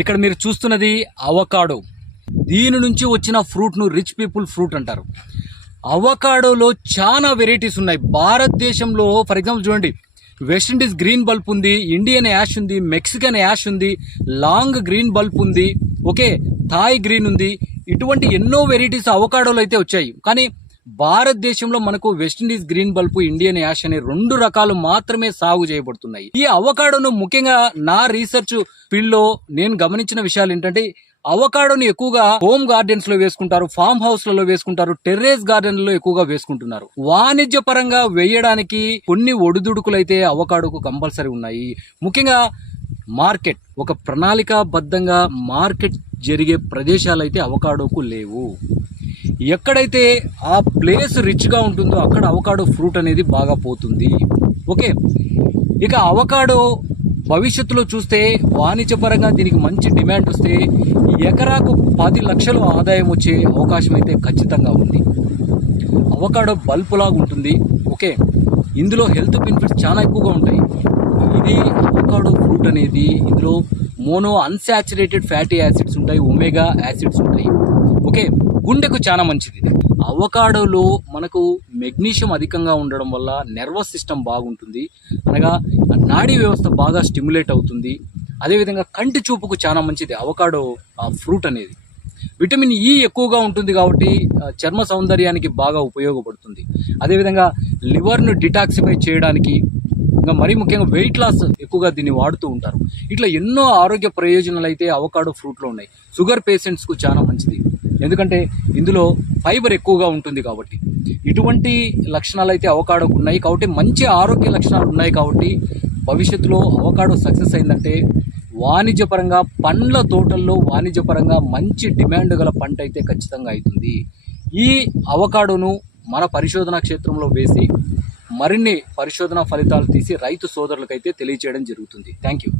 ఇక్కడ మీరు చూస్తున్నది అవకాడో. దీని నుంచి వచ్చిన ఫ్రూట్ను రిచ్ పీపుల్ ఫ్రూట్ అంటారు. అవకాడోలో చాలా వెరైటీస్ ఉన్నాయి భారతదేశంలో. ఫర్ ఎగ్జాంపుల్ చూడండి, వెస్టిండీస్ గ్రీన్ బల్బ్ ఉంది, ఇండియన్ యాష్ ఉంది, మెక్సికన్ యాష్ ఉంది, లాంగ్ గ్రీన్ బల్బ్ ఉంది, ఓకే, థాయ్ గ్రీన్ ఉంది. ఇటువంటి ఎన్నో వెరైటీస్ అవకాడోలు అయితే వచ్చాయి. కానీ భారతదేశంలో మనకు West Indies green bulb, Indian ash అనే 2 రకాలు మాత్రమే సాగు చేయబడుతున్నాయి. ఈ అవకాడోను ముఖ్యంగా నా రీసెర్చ్ ఫీల్డ్ లో నేను గమనించిన విషయాలు ఏంటంటే, అవకాడోని ఎక్కువగా హోమ్ గార్డెన్స్ లో వేసుకుంటారు, ఫామ్ హౌస్ లలో వేసుకుంటారు, టెర్రేస్ గార్డెన్ లో ఎక్కువగా వేసుకుంటున్నారు. వాణిజ్య పరంగా వేయడానికి కొన్ని ఒడిదుడుకులు అయితే అవకాడోకు కంపల్సరీ ఉన్నాయి. ముఖ్యంగా మార్కెట్, ఒక ప్రణాళికాబద్ధంగా మార్కెట్ జరిగే ప్రదేశాలు అయితే అవకాడోకు లేవు. ఎక్కడైతే ఆ ప్లేస్ రిచ్ గా ఉంటుందో అక్కడ అవకాడో ఫ్రూట్ అనేది బాగా పోతుంది. ఓకే, ఇక అవకాడో భవిష్యత్తులో చూస్తే వాణిజ్యపరంగా దీనికి మంచి డిమాండ్ వస్తే ఎకరాకు 10 లక్షలు ఆదాయం వచ్చే అవకాశం అయితే ఖచ్చితంగా ఉంది. అవకాడో బల్బ్ లాగా ఉంటుంది. ఓకే, ఇందులో హెల్త్ బెనిఫిట్స్ చాలా ఎక్కువగా ఉంటాయి. ఇది అవకాడో ఫ్రూట్ అనేది, ఇందులో మోనో అన్సాచురేటెడ్ ఫ్యాటీ యాసిడ్స్ ఉంటాయి, ఒమేగా యాసిడ్స్ ఉంటాయి. ఓకే, గుండెకు చాలా మంచిది. అవకాడోలో మనకు మెగ్నీషియం అధికంగా ఉండడం వల్ల నర్వస్ సిస్టమ్ బాగుంటుంది, అనగా నాడీ వ్యవస్థ బాగా స్టిమ్యులేట్ అవుతుంది. అదేవిధంగా కంటి చూపుకు చాలా మంచిది అవకాడో ఫ్రూట్ అనేది. విటమిన్ ఈ ఎక్కువగా ఉంటుంది కాబట్టి చర్మ సౌందర్యానికి బాగా ఉపయోగపడుతుంది. అదేవిధంగా లివర్ను డిటాక్సిఫై చేయడానికి, ఇంకా మరీ ముఖ్యంగా వెయిట్ లాస్ ఎక్కువగా దీన్ని వాడుతూ ఉంటారు. ఇట్లా ఎన్నో ఆరోగ్య ప్రయోజనాలు అయితే అవకాడో ఫ్రూట్లో ఉన్నాయి. షుగర్ పేషెంట్స్కు చాలా మంచిది, ఎందుకంటే ఇందులో ఫైబర్ ఎక్కువగా ఉంటుంది కాబట్టి. ఇటువంటి లక్షణాలు అయితే అవకాడోకు ఉన్నాయి కాబట్టి, మంచి ఆరోగ్య లక్షణాలు ఉన్నాయి కాబట్టి భవిష్యత్తులో అవకాడో సక్సెస్ అయిందంటే వాణిజ్యపరంగా పండ్ల తోటల్లో వాణిజ్యపరంగా మంచి డిమాండ్ గల పంట అయితే ఖచ్చితంగా అవుతుంది. ఈ అవకాడోను మన పరిశోధనా క్షేత్రంలో వేసి మరిన్ని పరిశోధనా ఫలితాలు తీసి రైతు సోదరులకైతే తెలియజేయడం జరుగుతుంది. Thank you.